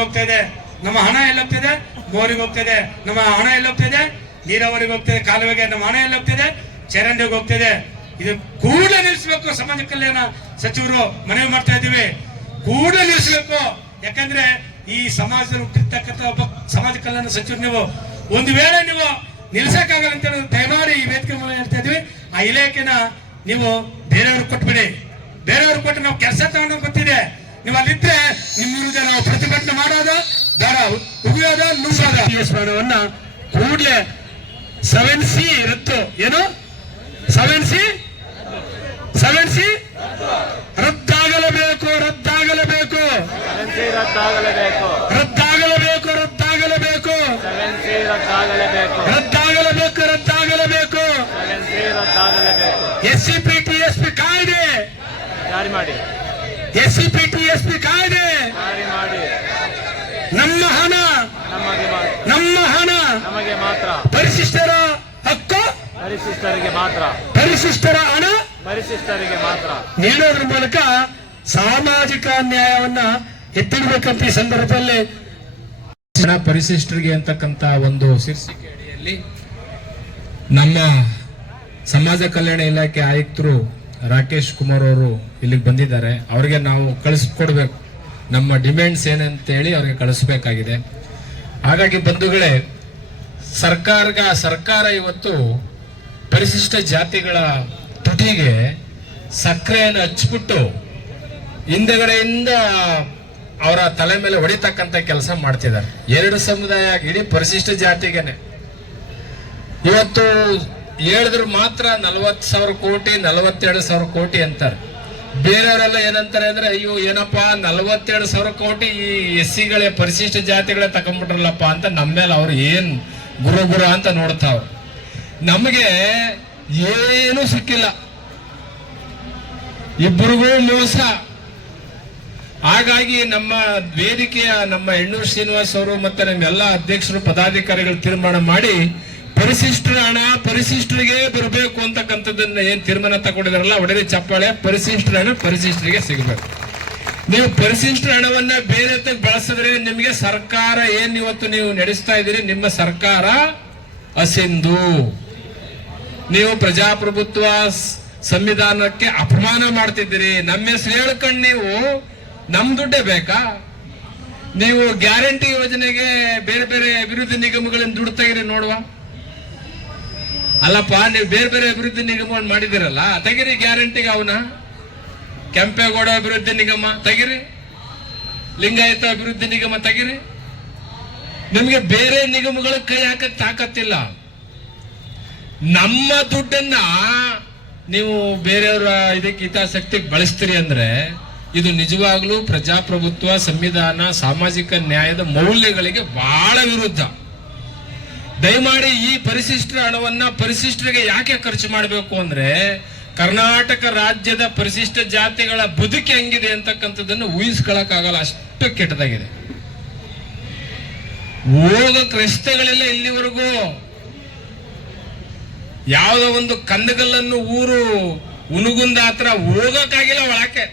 ಹೋಗ್ತಾ ಇದೆ? ನಮ್ಮ ಹಣ ಎಲ್ಲಿ ಹೋಗ್ತಿದೆ ಮೋರಿಗೆ ಹೋಗ್ತಿದೆ ನಮ್ಮ ಹಣ ಎಲ್ಲಿ ಹೋಗ್ತಿದೆ ನೀರಾವರಿಗೆ ಹೋಗ್ತಿದೆ ಕಾಲುವೆಗೆ ನಮ್ಮ ಹಣ ಎಲ್ಲಿ ಹೋಗ್ತಿದೆ ಚರಂಡಿಗೆ ಹೋಗ್ತಿದೆ ಇದು. ಕೂಡ ನಿಲ್ಲಿಸಬೇಕು ಸಮಾಜ ಕಲ್ಯಾಣ ಸಚಿವರು. ಮನವಿ ಮಾಡ್ತಾ ಇದ್ದೀವಿ. ಕೂಡ ನಿಲ್ಲಿಸಬೇಕು. ಯಾಕಂದ್ರೆ ಈ ಸಮಾಜದಲ್ಲಿ ಹುಟ್ಟಿರ್ತಕ್ಕಂಥ ಒಬ್ಬ ಸಮಾಜ ಕಲ್ಯಾಣ ಸಚಿವರು ನೀವು ಒಂದು ವೇಳೆ ನೀವು ನಿಲ್ಸಕ್ಕಾಗಲ್ಲ ಅಂತ ಹೇಳಿ ದಯಮಾಡಿ ಈ ವೇದಿಕೆ ಮೂಲಕ ಹೇಳ್ತಾ ಇದ್ವಿ ಆ ಇಲಾಖೆನ ನೀವು ಬೇರೆಯವ್ರಿಗೆ ಕೊಟ್ಬಿಡಿ. ಬೇರೆಯವ್ರಿಗೆ ಕೊಟ್ಟು ನಾವು ಕೆಲಸ ತಗೊಂಡು ಗೊತ್ತಿದೆ ನೀವು ಅಲ್ಲಿದ್ರೆ ನಿಮ್ಮ ವಿರುದ್ಧ ನಾವು ಪ್ರತಿಭಟನೆ ಮಾಡೋದ ದರ ಉಗಿಯೋದ ನುಂಗೋದ. ಹಣವನ್ನ ಕೂಡಲೇ ಸೆವೆನ್ ಸಿ ರದ್ದು ಏನು? ಸೆವೆನ್ ಸಿ ಸೆವೆನ್ ಸಿ ರದ್ದಾಗಲೇಬೇಕು ರದ್ದಾಗಲೇಬೇಕು. ರದ್ದಾಗಲಬೇಕು ರದ್ದಾಗಲಬೇಕು. ರದ್ದಾಗಲೇಬೇಕು ರದ್ದಾಗಲೇಬೇಕು. S C P T S P ಕಾಯ್ದೆ. ಜಾರಿ ಮಾಡಿ. S C P T S P ಕಾಯ್ದೆ. ಮಾಡಿ. ನಮ್ಮ ಹಣ. ನಮ್ಮ ಹಣ. ನಮಗೆ ಮಾತ್ರ. ಪರಿಶಿಷ್ಟರ ಹಕ್ಕು. ಪರಿಶಿಷ್ಟರಿಗೆ ಮಾತ್ರ. ಪರಿಶಿಷ್ಟರ ಹಣ. ಪರಿಶಿಷ್ಟರಿಗೆ ಮಾತ್ರ. ನೀಡೋದ್ರ ಮೂಲಕ ಸಾಮಾಜಿಕ ನ್ಯಾಯವನ್ನ ಎತ್ತಿಡ್ಬೇಕಂತ ಈ ಸಂದರ್ಭದಲ್ಲಿ ಜನ ಪರಿಶಿಷ್ಟರಿಗೆ ಅಂತಕ್ಕಂತ ಒಂದು ಶೀರ್ಷಿಕೆ ಅಡಿಯಲ್ಲಿ ನಮ್ಮ ಸಮಾಜ ಕಲ್ಯಾಣ ಇಲಾಖೆ ಆಯುಕ್ತರು ರಾಕೇಶ್ ಕುಮಾರ್ ಅವರು ಇಲ್ಲಿಗೆ ಬಂದಿದ್ದಾರೆ. ಅವರಿಗೆ ನಾವು ಕಳಿಸ್ಕೊಡ್ಬೇಕು. ನಮ್ಮ ಡಿಮ್ಯಾಂಡ್ಸ್ ಏನಂತೇಳಿ ಅವ್ರಿಗೆ ಕಳಿಸ್ಬೇಕಾಗಿದೆ. ಹಾಗಾಗಿ ಬಂಧುಗಳೇ, ಸರ್ಕಾರಗ, ಸರ್ಕಾರ ಇವತ್ತು ಪರಿಶಿಷ್ಟ ಜಾತಿಗಳ ತುಟಿಗೆ ಸಕ್ಕರೆಯನ್ನು ಹಚ್ಬಿಟ್ಟು ಹಿಂದೆಗಡೆಯಿಂದ ಅವರ ತಲೆ ಮೇಲೆ ಹೊಡಿತಕ್ಕಂತ ಕೆಲಸ ಮಾಡ್ತಿದ್ದಾರೆ. ಎರಡು ಸಮುದಾಯ ಇಡೀ ಪರಿಶಿಷ್ಟ ಜಾತಿಗೆನೆ. ಇವತ್ತು ಹೇಳಿದ್ರು ಮಾತ್ರ ನಲವತ್ತು ಸಾವಿರ ಕೋಟಿ, ನಲವತ್ತೆರಡು ಸಾವಿರ ಕೋಟಿ ಅಂತಾರೆ. ಬೇರೆಯವರೆಲ್ಲ ಏನಂತಾರೆ ಅಂದ್ರೆ, ಅಯ್ಯೋ, ಏನಪ್ಪಾ, ನಲವತ್ತೆರಡು ಸಾವಿರ ಕೋಟಿ ಈ ಎಸ್ ಸಿಗಳೇ ಪರಿಶಿಷ್ಟ ಜಾತಿಗಳೇ ತಗೊಂಡ್ಬಿಟ್ರಲ್ಲಪ್ಪ ಅಂತ ನಮ್ಮ ಮೇಲೆ ಅವ್ರು ಏನು ಗುರು ಗುರು ಅಂತ ನೋಡ್ತಾವ್ ನಮಗೆ ಏನು ಸಿಕ್ಕಿಲ್ಲ. ಇಬ್ಬರಿಗೂ ಮೋಸ. ಹಾಗಾಗಿ ನಮ್ಮ ವೇದಿಕೆಯ ನಮ್ಮ ಎಣ್ಣೂರು ಶ್ರೀನಿವಾಸ್ ಅವರು ಮತ್ತೆ ನಮ್ಮೆಲ್ಲ ಅಧ್ಯಕ್ಷರು, ಪದಾಧಿಕಾರಿಗಳು ತೀರ್ಮಾನ ಮಾಡಿ ಪರಿಶಿಷ್ಟರ ಹಣ ಪರಿಶಿಷ್ಟರಿಗೆ ಬರಬೇಕು ಅಂತಕ್ಕಂಥದ್ದನ್ನ ಏನ್ ತೀರ್ಮಾನ ತಗೊಂಡಿದಾರಲ್ಲ ಒಡನೆ ಚಪ್ಪಾಳೆ ಪರಿಶಿಷ್ಟ ಹಣ ಪರಿಶಿಷ್ಟರಿಗೆ ಸಿಗಬೇಕು. ನೀವು ಪರಿಶಿಷ್ಟ ಹಣವನ್ನ ಬೇರೆ ಬಳಸಿದ್ರೆ ನಿಮಗೆ ಸರ್ಕಾರ ಏನ್ ಇವತ್ತು ನೀವು ನಡೆಸ್ತಾ ಇದ್ದೀರಿ, ನಿಮ್ಮ ಸರ್ಕಾರ ಅಸಿಂಧು. ನೀವು ಪ್ರಜಾಪ್ರಭುತ್ವ ಸಂವಿಧಾನಕ್ಕೆ ಅಪಮಾನ ಮಾಡ್ತಿದ್ದೀರಿ. ನಮ್ಮ ಹೆಸರು ಹೇಳ್ಕೊಂಡು ನೀವು, ನಮ್ ದುಡ್ಡೇ ಬೇಕಾ? ನೀವು ಗ್ಯಾರಂಟಿ ಯೋಜನೆಗೆ ಬೇರೆ ಬೇರೆ ಅಭಿವೃದ್ಧಿ ನಿಗಮಗಳಿಂದ ದುಡ್ತಾ ತೆಗಿರಿ ನೋಡುವ. ಅಲ್ಲಪ್ಪ, ನೀವು ಬೇರೆ ಬೇರೆ ಅಭಿವೃದ್ಧಿ ನಿಗಮ ಮಾಡಿದಿರಲ್ಲ ತೆಗಿರಿ ಗ್ಯಾರಂಟಿಗೆ ಅವನ ಕೆಂಪೇಗೌಡ ಅಭಿವೃದ್ಧಿ ನಿಗಮ, ತೆಗಿರಿ. ಲಿಂಗಾಯತ ಅಭಿವೃದ್ಧಿ ನಿಗಮ, ತೆಗಿರಿ. ನಿಮಗೆ ಬೇರೆ ನಿಗಮಗಳ ಕೈ ಹಾಕಕ್ ತಾಕತ್ತಿಲ್ಲ. ನಮ್ಮ ದುಡ್ಡನ್ನ ನೀವು ಬೇರೆಯವರ ಇದಕ್ಕೆ ಹಿತಾಸಕ್ತಿಗೆ ಬಳಸ್ತೀರಿ ಅಂದ್ರೆ, ಇದು ನಿಜವಾಗ್ಲೂ ಪ್ರಜಾಪ್ರಭುತ್ವ, ಸಂವಿಧಾನ, ಸಾಮಾಜಿಕ ನ್ಯಾಯದ ಮೌಲ್ಯಗಳಿಗೆ ಬಹಳ ವಿರುದ್ಧ. ದಯಮಾಡಿ ಈ ಪರಿಶಿಷ್ಟ ಹಣವನ್ನ ಪರಿಶಿಷ್ಟರಿಗೆ ಯಾಕೆ ಖರ್ಚು ಮಾಡಬೇಕು ಅಂದ್ರೆ ಕರ್ನಾಟಕ ರಾಜ್ಯದ ಪರಿಶಿಷ್ಟ ಜಾತಿಗಳ ಬದುಕು ಹೆಂಗಿದೆ ಅಂತಕ್ಕಂಥದ್ದನ್ನು ಊಹಿಸ್ಕೊಳಕ್ಕಾಗಲ್ಲ. ಅಷ್ಟು ಕೆಟ್ಟದಾಗಿದೆ. ಹೋಗಕ್ ಕ್ರೈಸ್ತಗಳೆಲ್ಲ ಇಲ್ಲಿವರೆಗೂ. ಯಾವುದೋ ಒಂದು ಕಂದಗಲ್ಲನ್ನು ಊರು ಉನುಗುಂದ ಹತ್ರ ಹೋಗಕ್ಕಾಗಿಲ್ಲ ಒಳಕ್ಕೆ.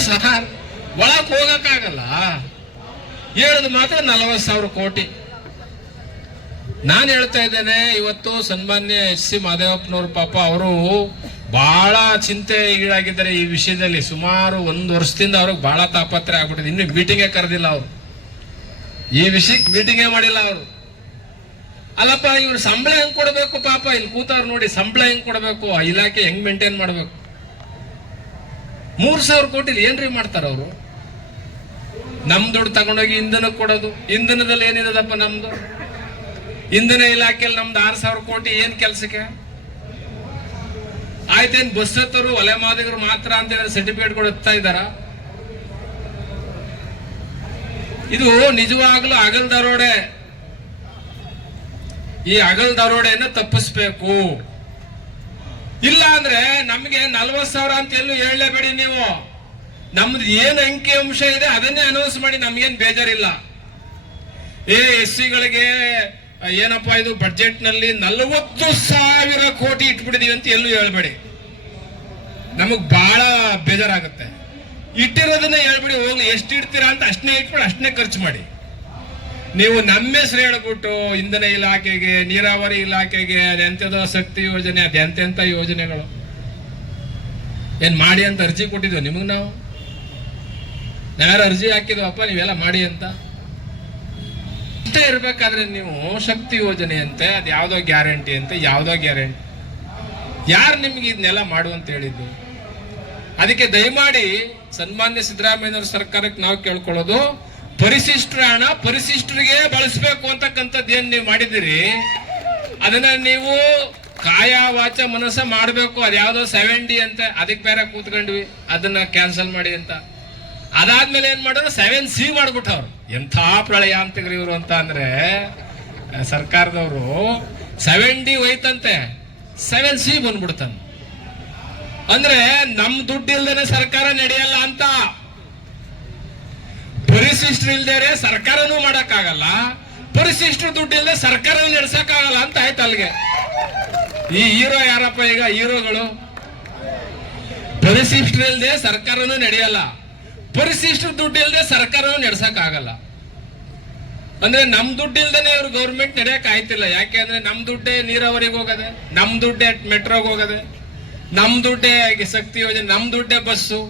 ಸಹ ಒಳಕ್ ಹೋಗಕ್ಕಾಗಲ್ಲ. ಹೇಳದ್ ಮಾತ್ರ ನಲವತ್ತು ಸಾವಿರ ಕೋಟಿ. ನಾನು ಹೇಳ್ತಾ ಇದ್ದೇನೆ, ಇವತ್ತು ಸನ್ಮಾನ್ಯ ಎಚ್ ಸಿ ಮಾದೇವಪ್ಪನವ್ರ ಪಾಪ ಅವರು ಬಹಳ ಚಿಂತೆ ಈಡಾಗಿದ್ದಾರೆ ಈ ವಿಷಯದಲ್ಲಿ. ಸುಮಾರು ಒಂದು ವರ್ಷದಿಂದ ಅವ್ರಿಗೆ ಬಹಳ ತಾಪತ್ರೆ ಆಗ್ಬಿಟ್ಟಿದೆ. ಇನ್ನು ಮೀಟಿಂಗೇ ಕರೆದಿಲ್ಲ ಅವರು. ಈ ವಿಷಯಕ್ಕೆ ಮೀಟಿಂಗೇ ಮಾಡಿಲ್ಲ ಅವರು. ಅಲ್ಲಪ್ಪ, ಇವ್ರು ಸಂಬಳ ಹೆಂಗ್ ಕೊಡಬೇಕು ಪಾಪ? ಇಲ್ಲಿ ಕೂತವ್ರು ನೋಡಿ ಸಂಬಳ ಹೆಂಗ್ ಕೊಡಬೇಕು? ಆ ಇಲಾಖೆ ಹೆಂಗ್ ಮೇಂಟೈನ್ ಮಾಡಬೇಕು? ಮೂರು ಸಾವಿರ ಕೋಟಿಲಿ ಏನ್ರಿ ಮಾಡ್ತಾರ ಅವರು? ನಮ್ ದುಡ್ಡು ತಗೊಂಡೋಗಿ ಇಂಧನ ಕೊಡೋದು. ಇಂಧನದಲ್ಲಿ ಏನಿದಪ್ಪ ನಮ್ದು? ಇಂಧನ ಇಲಾಖೆಯಲ್ಲಿ ನಮ್ದು ಆರ್ ಸಾವಿರ ಕೋಟಿ ಏನ್ ಕೆಲ್ಸಕ್ಕೆ? ಆಯ್ತೇನ್ ಬಸ್ ಹತ್ತರು ಒಲೆ ಮಾದಿಗರು ಮಾತ್ರ ಅಂತ ಸರ್ಟಿಫಿಕೇಟ್ ಕೊಡ್ತಾ ಇದ್ದಾರ? ಇದು ನಿಜವಾಗ್ಲೂ ಅಗಲ್ ದರೋಡೆ. ಈ ಅಗಲ್ ದರೋಡೆಯನ್ನು ತಪ್ಪಿಸ್ಬೇಕು. ಇಲ್ಲ ಅಂದ್ರೆ ನಮಗೆ ನಲ್ವತ್ ಸಾವಿರ ಅಂತ ಎಲ್ಲೂ ಹೇಳಲೇಬೇಡಿ ನೀವು. ನಮ್ದು ಏನ್ ಅಂಕಿ ಅಂಶ ಇದೆ ಅದನ್ನೇ ಅನೌನ್ಸ್ ಮಾಡಿ ನಮ್ಗೇನ್ ಬೇಜಾರಿಲ್ಲ. ಏ ಎಸ್ ಸಿಗಳಿಗೆ ಏನಪ್ಪಾ ಇದು ಬಜೆಟ್ನಲ್ಲಿ ನಲವತ್ತು ಸಾವಿರ ಕೋಟಿ ಇಟ್ಬಿಟ್ಟಿದೀವಿ ಅಂತ ಎಲ್ಲೂ ಹೇಳ್ಬೇಡಿ. ನಮಗ್ ಬಹಳ ಬೇಜಾರಾಗುತ್ತೆ. ಇಟ್ಟಿರೋದನ್ನ ಹೇಳ್ಬಿಡಿ, ಹೋಗ್ಲಿ, ಎಷ್ಟು ಇಡ್ತೀರಾ ಅಂತ ಅಷ್ಟನ್ನೇ ಇಟ್ಬಿಟ್ಟು ಅಷ್ಟನ್ನೇ ಖರ್ಚು ಮಾಡಿ. ನೀವು ನಮ್ಮ ಹೆಸರು ಹೇಳ್ಬಿಟ್ಟು ಇಂಧನ ಇಲಾಖೆಗೆ, ನೀರಾವರಿ ಇಲಾಖೆಗೆ ಅದೆಂಥದೋ ಶಕ್ತಿ ಯೋಜನೆ ಅದೆಂತೆಂಥ ಯೋಜನೆಗಳು. ಏನ್ ಮಾಡಿ ಅಂತ ಅರ್ಜಿ ಕೊಟ್ಟಿದ್ವಿ ನಿಮಗೆ ನಾವು? ನಾವ್ಯಾರು ಅರ್ಜಿ ಹಾಕಿದ್ವಪ್ಪ, ನೀವೆಲ್ಲ ಮಾಡಿ ಅಂತ. ಇಷ್ಟೇ ಇರ್ಬೇಕಾದ್ರೆ ನೀವು ಶಕ್ತಿ ಯೋಜನೆ ಅಂತೆ ಅದು ಯಾವ್ದೋ ಗ್ಯಾರಂಟಿ ಅಂತೆ, ಯಾವ್ದೋ ಗ್ಯಾರಂಟಿ. ಯಾರು ನಿಮ್ಗೆ ಇದನ್ನೆಲ್ಲ ಮಾಡು ಅಂತ ಹೇಳಿದ್ದು? ಅದಕ್ಕೆ ದಯಮಾಡಿ ಸನ್ಮಾನ್ಯ ಸಿದ್ದರಾಮಯ್ಯನವ್ರ ಸರ್ಕಾರಕ್ಕೆ ನಾವು ಕೇಳ್ಕೊಳ್ಳೋದು ಪರಿಶಿಷ್ಟರ ಹಣ ಪರಿಶಿಷ್ಟರಿಗೆ ಬಳಸಬೇಕು ಅಂತಕ್ಕಂಥದ್ದು ಏನು ನೀವು ಮಾಡಿದಿರಿ ಅದನ್ನ ನೀವು ಕಾಯ ವಾಚ ಮನಸ್ಸ ಮಾಡಬೇಕು, ಅದ್ಯಾವುದೋ ಸೆವೆನ್ ಡಿ ಅಂತ, ಅದಕ್ಕೆ ಬೇರೆ ಕೂತ್ಕೊಂಡ್ವಿ, ಅದನ್ನ ಕ್ಯಾನ್ಸಲ್ ಮಾಡಿ ಅಂತ. ಅದಾದ್ಮೇಲೆ ಏನ್ ಮಾಡಿದ್ರು ಸೆವೆನ್ ಸಿ ಮಾಡ್ಬಿಟ್ಟವ್ರು. ಎಂಥ ಪ್ರಳಯಾಂತಿಗ್ರು ಇವರು ಅಂತ ಅಂದ್ರೆ ಸರ್ಕಾರದವರು ಸೆವೆನ್ ಡಿ ಹೋಯ್ತಂತೆ. ಸೆವೆನ್ ಸಿ ಬಂದ್ಬಿಡ್ತಾನೆ. ಅಂದ್ರೆ ನಮ್ ದುಡ್ಡು ಇಲ್ದೇನೆ ಸರ್ಕಾರ ನಡೆಯಲ್ಲ ಅಂತ. ಪರಿಶಿಷ್ಟ ಇಲ್ದೇನೆ ಸರ್ಕಾರನೂ ಮಾಡಕ್ಕಾಗಲ್ಲ. ಪರಿಶಿಷ್ಟ ದುಡ್ಡು ಇಲ್ಲದೆ ಸರ್ಕಾರ ನಡೆಸಕ್ಕಾಗಲ್ಲ ಅಂತ ಆಯ್ತು ಅಲ್ಲಿಗೆ. ಈ ಹೀರೋ ಯಾರಪ್ಪ ಈಗ? ಹೀರೋಗಳು. ಪರಿಶಿಷ್ಟ ಇಲ್ದೆ ಸರ್ಕಾರನೂ ನಡೆಯಲ್ಲ. ಪರಿಶಿಷ್ಟರು ದುಡ್ಡು ಇಲ್ದೆ ಸರ್ಕಾರ ನಡೆಸಕ್ ಆಗಲ್ಲ. ಅಂದ್ರೆ ನಮ್ ದುಡ್ಡು ಇಲ್ದೇನೆ ಇವ್ರು ಗೌರ್ಮೆಂಟ್ ನಡೆಯಕ್ ಆಯ್ತಿಲ್ಲ. ಯಾಕೆ ಅಂದ್ರೆ ನಮ್ ದುಡ್ಡೇ ನೀರಾವರಿಗೆ ಹೋಗದೆ, ನಮ್ ದುಡ್ಡೇ ಮೆಟ್ರೋಗೆ ಹೋಗದೆ, ನಮ್ ದುಡ್ಡೇ ಶಕ್ತಿ ಯೋಜನೆ, ನಮ್ ದುಡ್ಡೇ ಬಸ್ಸು.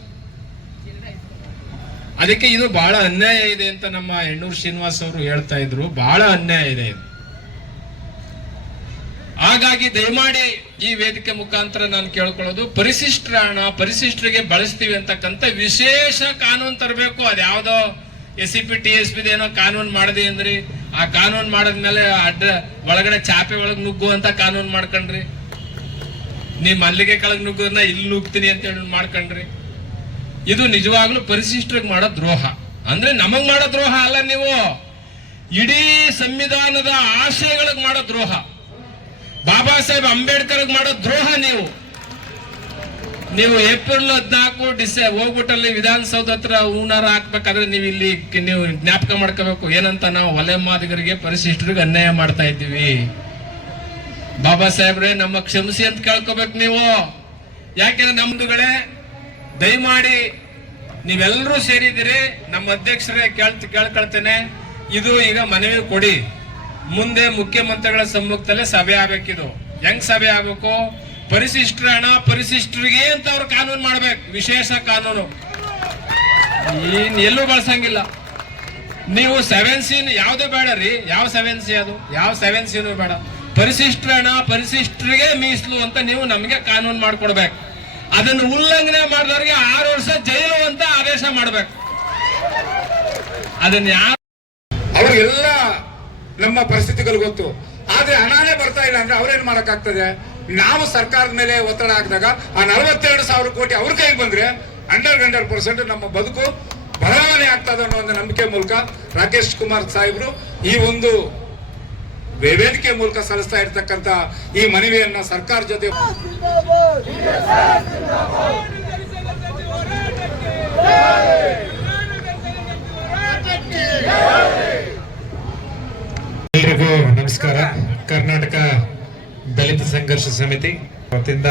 ಅದಕ್ಕೆ ಇದು ಬಹಳ ಅನ್ಯಾಯ ಇದೆ ಅಂತ ನಮ್ಮ ಹೆಣ್ಣೂರು ಶ್ರೀನಿವಾಸ್ ಅವರು ಹೇಳ್ತಾ ಇದ್ರು. ಬಹಳ ಅನ್ಯಾಯ ಇದೆ ಇದು. ಹಾಗಾಗಿ ದಯಮಾಡಿ ಈ ವೇದಿಕೆ ಮುಖಾಂತರ ನಾನು ಕೇಳ್ಕೊಳ್ಳೋದು ಪರಿಶಿಷ್ಟರ ಹಣ ಪರಿಶಿಷ್ಟರಿಗೆ ಬಳಸ್ತೀವಿ ಅಂತಕ್ಕಂಥ ವಿಶೇಷ ಕಾನೂನು ತರಬೇಕು. ಅದ್ಯಾವುದೋ S C P, T S P ಏನೋ ಕಾನೂನು ಮಾಡಿದೆ ಅಂದ್ರಿ. ಆ ಕಾನೂನು ಮಾಡಿದ್ಮೇಲೆ ಅಡ್ಡ ಒಳಗಡೆ ಚಾಪೆ ಒಳಗೆ ನುಗ್ಗುವಂತ ಕಾನೂನು ಮಾಡ್ಕೊಂಡ್ರಿ. ನೀ ಮಲ್ಲಿಗೆ ಕೆಳಗೆ ನುಗ್ಗೋದನ್ನ ಇಲ್ಲಿ ನುಗ್ತೀನಿ ಅಂತ ಹೇಳಿ ಮಾಡ್ಕೊಂಡ್ರಿ. ಇದು ನಿಜವಾಗ್ಲೂ ಪರಿಶಿಷ್ಟರಿಗೆ ಮಾಡೋ ದ್ರೋಹ. ಅಂದ್ರೆ ನಮಗ್ ಮಾಡೋ ದ್ರೋಹ ಅಲ್ಲ ನೀವು. ಇಡೀ ಸಂವಿಧಾನದ ಆಶಯಗಳಿಗೆ ಮಾಡೋ ದ್ರೋಹ. ಬಾಬಾ ಸಾಹೇಬ್ ಅಂಬೇಡ್ಕರ್ ಮಾಡೋ ದ್ರೋಹ ನೀವು. ನೀವು ಏಪ್ರಿಲ್ ಹದಿನಾಲ್ಕು ಡಿಸೆ ಹೋಗ್ಬಿಟ್ಟಲ್ಲಿ ವಿಧಾನಸೌಧ ಹತ್ರ ಹೂನಾರ ಹಾಕ್ಬೇಕಾದ್ರೆ ನೀವು ಇಲ್ಲಿ ನೀವು ಜ್ಞಾಪಕ ಮಾಡ್ಕೋಬೇಕು. ಏನಂತ ನಾವು ಒಲೆ ಮಾದಿಗರಿಗೆ, ಪರಿಶಿಷ್ಟರಿಗೆ ಅನ್ಯಾಯ ಮಾಡ್ತಾ ಇದ್ದೀವಿ. ಬಾಬಾ ಸಾಹೇಬ್ರೆ, ನಮ್ಮ ಕ್ಷಮಿಸಿ ಅಂತ ಕೇಳ್ಕೋಬೇಕು ನೀವು. ಯಾಕೆಂದ್ರೆ ನಮ್ದುಗಳೇ, ದಯಮಾಡಿ ನೀವೆಲ್ಲರೂ ಸೇರಿದಿರಿ ನಮ್ಮ ಅಧ್ಯಕ್ಷರೇ ಕೇಳ್ತ, ಕೇಳ್ಕೊಳ್ತೇನೆ. ಇದು ಈಗ ಮನವಿ ಕೊಡಿ. ಮುಂದೆ ಮುಖ್ಯಮಂತ್ರಿಗಳ ಸಮ್ಮುಖದಲ್ಲೇ ಸಭೆ ಆಗ್ಬೇಕಿದು. ಹೆಂಗ್ ಸಭೆ ಆಗ್ಬೇಕು? ಪರಿಶಿಷ್ಟರ ಹಣ ಪರಿಶಿಷ್ಟರಿಗೆ ಅಂತ ಅವ್ರು ಕಾನೂನು ಮಾಡ್ಬೇಕು. ವಿಶೇಷ ಕಾನೂನು. ಇನ್ ಎಲ್ಲೂ ಬಳಸಂಗಿಲ್ಲ. ನೀವು ಸೆವೆನ್ ಸಿನ್ ಯಾವ್ದು ಬೇಡ ರೀ? ಯಾವ ಸೆವೆನ್ ಸಿ ಅದು? ಯಾವ ಸೆವೆನ್ ಸಿನು ಬೇಡ. ಪರಿಶಿಷ್ಟರ ಹಣ ಪರಿಶಿಷ್ಟರಿಗೆ ಮೀಸಲು ಅಂತ ನೀವು ನಮಗೆ ಕಾನೂನು ಮಾಡ್ಕೊಡ್ಬೇಕು. ಅದನ್ನು ಉಲ್ಲಂಘನೆ ಮಾಡಿದವರಿಗೆ ಆರು ವರ್ಷ ಜೈಲು ಅಂತ ಆದೇಶ ಮಾಡ್ಬೇಕು. ಅದನ್ನ ಯಾರು ಅವ್ರಿಗೆಲ್ಲ ನಮ್ಮ ಪರಿಸ್ಥಿತಿಗಳು ಗೊತ್ತು. ಆದ್ರೆ ಹಣನೇ ಬರ್ತಾ ಇಲ್ಲ ಅಂದ್ರೆ ಅವ್ರೇನ್ ಮಾಡಕ್ಕಾಗ್ತದೆ? ನಾವು ಸರ್ಕಾರದ ಮೇಲೆ ಒತ್ತಡ ಹಾಕಿದಾಗ ಆ ನಲವತ್ತೆರಡು ಸಾವಿರ ಕೋಟಿ ಅವ್ರ ಕೈಗೆ ಬಂದ್ರೆ ಹಂಡ್ರೆಡ್ ಹಂಡ್ರೆಡ್ ಪರ್ಸೆಂಟ್ ನಮ್ಮ ಬದುಕು ಬದಲಾವಣೆ ಆಗ್ತದೆ ಅನ್ನೋ ಒಂದು ನಂಬಿಕೆ ಮೂಲಕ ರಾಕೇಶ್ ಕುಮಾರ್ ಸಾಹೇಬ್ರು ಈ ಒಂದು ವೇದಿಕೆ ಮೂಲಕ ಸಲ್ಲಿಸ್ತಾ ಇರ್ತಕ್ಕಂತ ಈ ಮನವಿಯನ್ನ ಸರ್ಕಾರ ಜೊತೆ ಎಲ್ರಿಗೂ ನಮಸ್ಕಾರ. ಕರ್ನಾಟಕ ದಲಿತ ಸಂಘರ್ಷ ಸಮಿತಿ ವತಿಯಿಂದ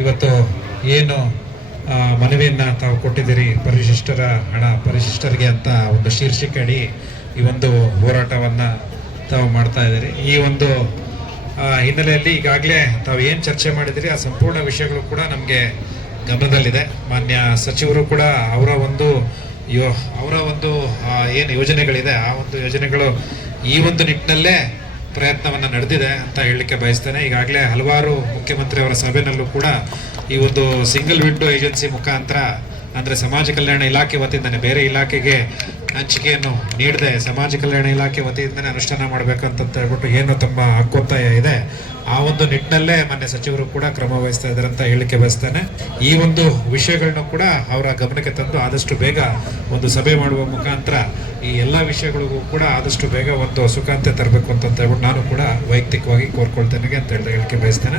ಇವತ್ತು ಏನು ಮನವಿಯನ್ನು ತಾವು ಕೊಟ್ಟಿದ್ದೀರಿ, ಪರಿಶಿಷ್ಟರ ಹಣ, ಪರಿಶಿಷ್ಟರಿಗೆ ಅಂತ ಒಂದು ಶೀರ್ಷಿಕೆ ಅಡಿ ಈ ಒಂದು ಹೋರಾಟವನ್ನು ತಾವು ಮಾಡ್ತಾ ಇದ್ದೀರಿ. ಈ ಒಂದು ಹಿನ್ನೆಲೆಯಲ್ಲಿ ಈಗಾಗಲೇ ತಾವು ಏನು ಚರ್ಚೆ ಮಾಡಿದಿರಿ ಆ ಸಂಪೂರ್ಣ ವಿಷಯಗಳು ಕೂಡ ನಮಗೆ ಗಮನದಲ್ಲಿದೆ. ಮಾನ್ಯ ಸಚಿವರು ಕೂಡ ಅವರ ಒಂದು ಯೋ, ಅವರ ಒಂದು ಏನು ಯೋಜನೆಗಳಿದೆ, ಆ ಒಂದು ಯೋಜನೆಗಳು ಈ ಒಂದು ನಿಟ್ಟಿನಲ್ಲೇ ಪ್ರಯತ್ನವನ್ನ ನಡೆದಿದೆ ಅಂತ ಹೇಳಲಿಕ್ಕೆ ಬಯಸ್ತೇನೆ. ಈಗಾಗಲೇ ಹಲವಾರು ಮುಖ್ಯಮಂತ್ರಿಯವರ ಸಭೆಯಲ್ಲೂ ಕೂಡ ಈ ಒಂದು ಸಿಂಗಲ್ ವಿಂಡೋ ಏಜೆನ್ಸಿ ಮುಖಾಂತರ ಅಂದ್ರೆ ಸಮಾಜ ಕಲ್ಯಾಣ ಇಲಾಖೆ ವತಿಯಿಂದನೇ ಬೇರೆ ಇಲಾಖೆಗೆ ಹಂಚಿಕೆಯನ್ನು ನೀಡದೆ ಸಮಾಜ ಕಲ್ಯಾಣ ಇಲಾಖೆ ವತಿಯಿಂದನೇ ಅನುಷ್ಠಾನ ಮಾಡಬೇಕಂತ ಹೇಳ್ಬಿಟ್ಟು ಏನು ತಮ್ಮ ಹಕ್ಕೊತ್ತಾಯ ಇದೆ. ಆ ಒಂದು ನಿಟ್ಟಿನಲ್ಲೇ ಮಾನ್ಯ ಸಚಿವರು ಕೂಡ ಕ್ರಮ ವಹಿಸ್ತಾ ಇದ್ದಾರೆ ಅಂತ ಹೇಳಿಕೆ ಬಯಸ್ತೇನೆ. ಈ ಒಂದು ವಿಷಯಗಳನ್ನು ಕೂಡ ಅವರ ಗಮನಕ್ಕೆ ತಂದು ಆದಷ್ಟು ಬೇಗ ಒಂದು ಸಭೆ ಮಾಡುವ ಮುಖಾಂತರ ಈ ಎಲ್ಲ ವಿಷಯಗಳಿಗೂ ಕೂಡ ಆದಷ್ಟು ಬೇಗ ಒಂದು ಸುಖಾಂತ್ಯ ತರಬೇಕು ಅಂತ ಹೇಳ್ಬಿಟ್ಟು ನಾನು ಕೂಡ ವೈಯಕ್ತಿಕವಾಗಿ ಕೋರ್ಕೊಳ್ತೇನೆ ಅಂತ ಹೇಳಿದ, ಹೇಳಿಕೆ ಬಯಸ್ತೇನೆ.